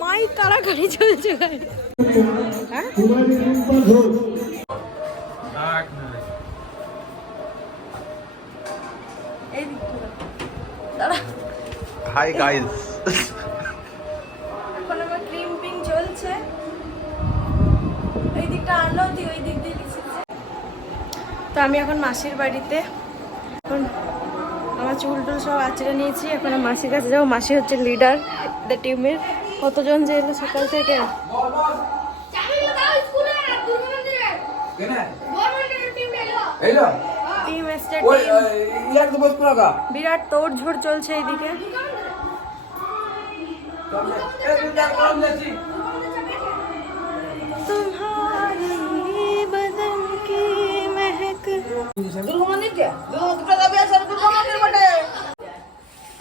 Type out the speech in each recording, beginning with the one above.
Mic কারাকারি চলছে hi guys, এখন আমার ক্রিম্পিং চলছে। এই দিকটা আনলো দি, ওই দিক দিয়ে লিখেছে। তো আমি এখন মাসির বাড়িতে, এখন আমার চুল টুল সব আঁচড়ে নিয়েছি। এখন মাসির কাছে যাবো। মাসি হচ্ছে লিডার টিমের। কতজন যে এলো সকাল থেকে। বিরাট তোড়ঝোড় চলছে এইদিকে।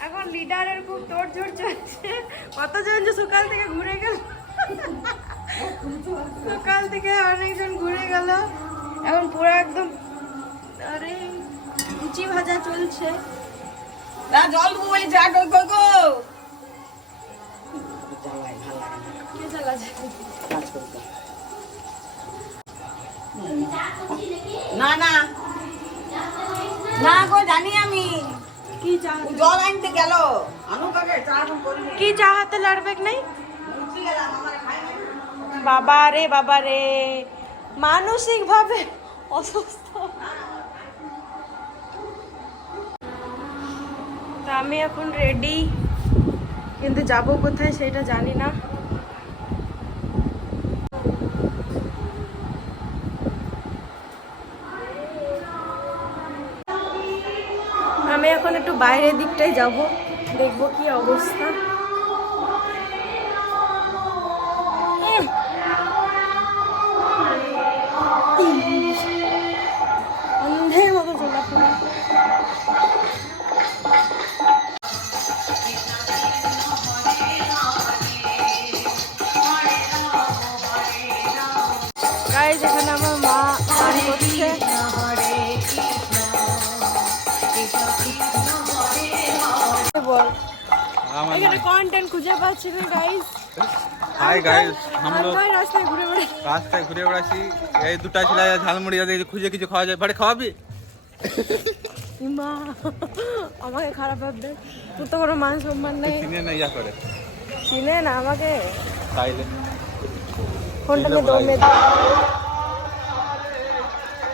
এখন লিডারের খুব তোড়ঝোড় চলছে। কতজন যে সকাল থেকে ঘুরে গেল, সকাল থেকে অনেকজন ঘুরে গেল। এখন পুরো একদম আরে লুচি ভাজা চলছে। না জল দেবো বলি, যা গো গো কে চালাচ্ছে? না না না গো, জানি আমি কি জল আনতে গেল। কি চা হাতে লড়বে নাই? বাবা রে বাবা রে, মানসিক ভাবে অসুস্থ। তা আমি এখন রেডি, কিন্তু যাব কোথায় সেটা জানি না। আমি এখন একটু বাইরের দিকটাই যাব, দেখবো কি অবস্থা। অন্ধের মতো চলাফেরা। গাইস, এখানে আমার মা গান করছে। এখানে কন্টেন্ট খুঁজে পাচ্ছি না গাইস। হাই গাইস, हम लोग রাস্তায় ঘুরে বেড়াচ্ছি। এই দুটা ছেলে ঝালমুড়ি খুঁজে কিছু খাওয়া যায়, বাড়ি খাওয়াবি? মা আমাকে খারাপ ভাববে, তোর তো কোনো মান সম্মান নেই। চিনে না, ইয়া করে চিনে না আমাকে। তাইলে ফোনটাকে দমে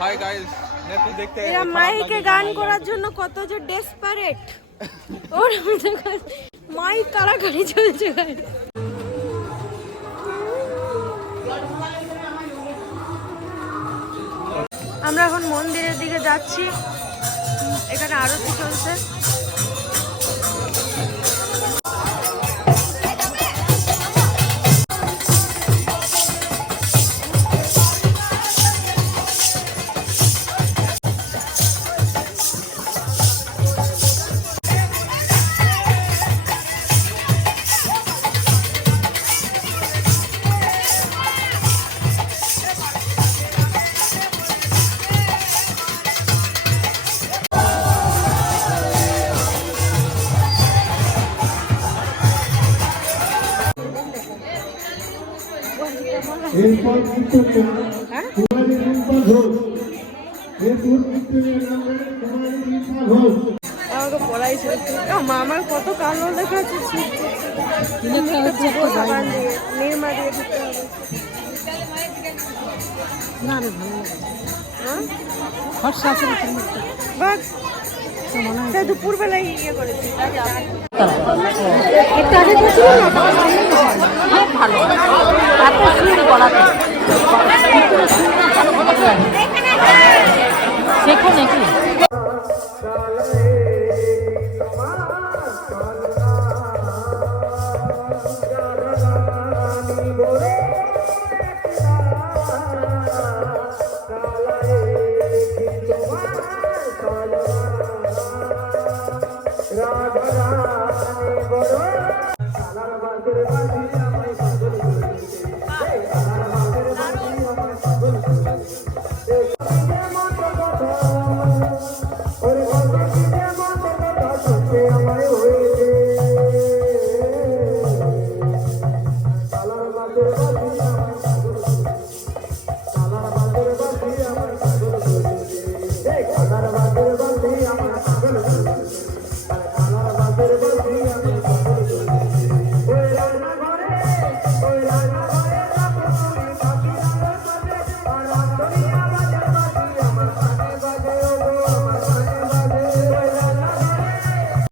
হাই গাইস, তুই দেখতে এরা মাইকে গান করার জন্য কত যে ডেসপারেট। ওর মাইক কারাকারি চলছে। আমরা এখন মন্দিরের দিকে যাচ্ছি। এখানে আরতি চলছে। আমাকে পড়াইছে। আমার কত কালো দেখাচ্ছে। নির্মা দিয়ে ঢুকতে হবে। দুপুর বেলায় ইয়ে করেছি। ভালো শেখো নাকি?